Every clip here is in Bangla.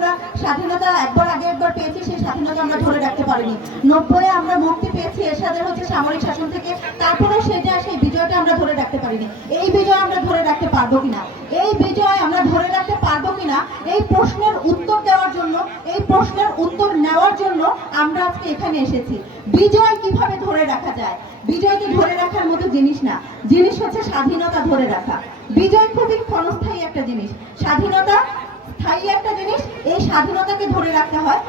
আমরা স্বাধীনতা একবার আগে একবার পেয়েছি, সেই স্বাধীনতা আমরা ধরে রাখতে পারিনি। নব্বই আমরা মুক্তি পেয়েছি, এরশাদের হচ্ছে সামরিক শাসন থেকে। তারপরে সেটা, সেই বিজয়টা আমরা ধরে রাখতে পারিনি। এই বিজয় আমরা ধরে রাখতে পারব কিনা? এই বিজয় আমরা ধরে রাখতে পারব কিনা? এই প্রশ্নের উত্তর দেওয়ার জন্য, এই প্রশ্নের উত্তর নেওয়ার জন্য আমরা আজকে এখানে এসেছি। বিজয় কীভাবে ধরে রাখা যায়? বিজয়কে ধরে রাখার মতো জিনিস না। জিনিস হচ্ছে স্বাধীনতা ধরে রাখা। বিজয় খুবই ক্ষণস্থায়ী একটা জিনিস। স্বাধীনতা স্থায়ী একটা জিনিস এই স্বাধীনতাকে ধরে রাখতে হয়।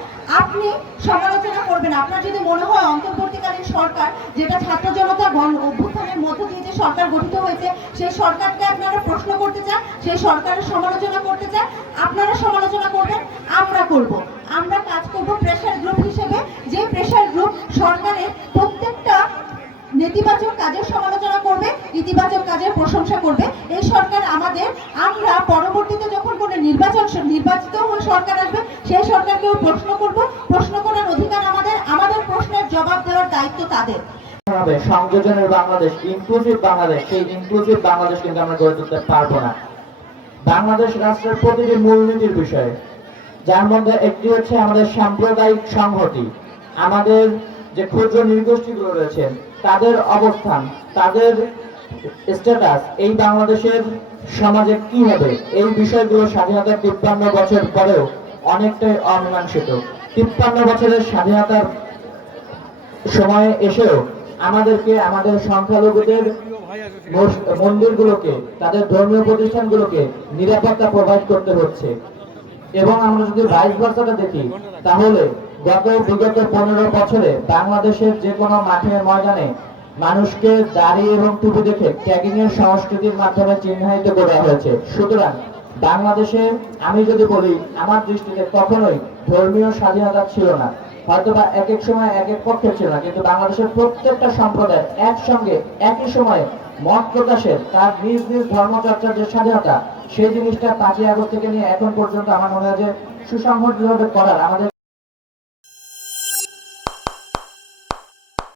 আপনি সমালোচনা করবেন আপনার যদি মনে হয় অন্তর্বর্তীকালীন সরকার, যেটা ছাত্র জনতা গণ অভ্যুত্থানের মধ্য দিয়ে যে সরকার গঠিত হয়েছে, সেই সরকারকে আপনারা প্রশ্ন করতে চান, সেই সরকারের সমালোচনা করতে চান, আপনারা সমালোচনা করবেন, আমরা করব। আমরা কাজ করব প্রেশার গ্রুপ হিসেবে। যে প্রেশার গ্রুপ সরকারের প্রত্যেকটা নেতিবাচক কাজের সমালোচনা করবে, ইতিবাচক কাজের প্রশংসা করবে, এই সরকার আমাদের আমরা পরবর্তীতে যখন কোনো নির্বাচন নির্বাচিত হয়ে সরকার আসবে, সেই সরকারকেও প্রশ্ন করব। প্রশ্ন করার অধিকার আমাদের আমাদের প্রশ্নের জবাব দেওয়ার দায়িত্ব তাদের। সংযোজনের বাংলাদেশ ইনক্লুসিভ বাংলাদেশ, সেই ইনক্লুসিভ বাংলাদেশ কিন্তু আমরা গড়ে তুলতে পারব না। বাংলাদেশ রাষ্ট্রের প্রতিটি মূলনীতির বিষয়ে। যার মধ্যে একটি হচ্ছে আমাদের সাম্প্রদায়িক সংহতি। আমাদের যে ক্ষুদ্র নৃগোষ্ঠীগুলো রয়েছে, তাদের অবস্থান, তাদের স্ট্যাটাস এই বাংলাদেশের সমাজে কি হবে? এই বিষয়গুলো স্বাধীনতার তিপ্পান্ন বছর পরেও অনেকটাই অমীমাংসিত। তিপ্পান্ন বছরের স্বাধীনতার সময়ে এসেও আমাদেরকে, আমাদের সংখ্যালঘুদের মন্দিরগুলোকে, তাদের ধর্মীয় প্রতিষ্ঠানগুলোকে নিরাপত্তা প্রোভাইড করতে হচ্ছে। এবং আমরা যদি বাইশ বছরটা দেখি, তাহলে গত বিগত পনেরো বছরে বাংলাদেশের যে কোনো মাঠে ময়দানে মানুষকে দাড়ি এবং টুপি দেখে ট্যাগিং এর সংস্কৃতির মাধ্যমে চিহ্নিত করা হয়েছে। সুতরাং বাংলাদেশে আমি যদি বলি, আমার দৃষ্টিতে কখনোই ধর্মীয় স্বাধীনতা ছিল না। হয়তোবা এক এক সময় এক এক পক্ষে ছিল না, কিন্তু বাংলাদেশের প্রত্যেকটা সম্প্রদায় একসঙ্গে, একই সময়ে মত প্রকাশের তার নিজ নিজ ধর্মচর্চার যে স্বাধীনতা, সেই জিনিসটা পাঁচই আগস্ট থেকে নিয়ে এখন পর্যন্ত আমার মনে হয় যে সুসংহতভাবে করার আমাদের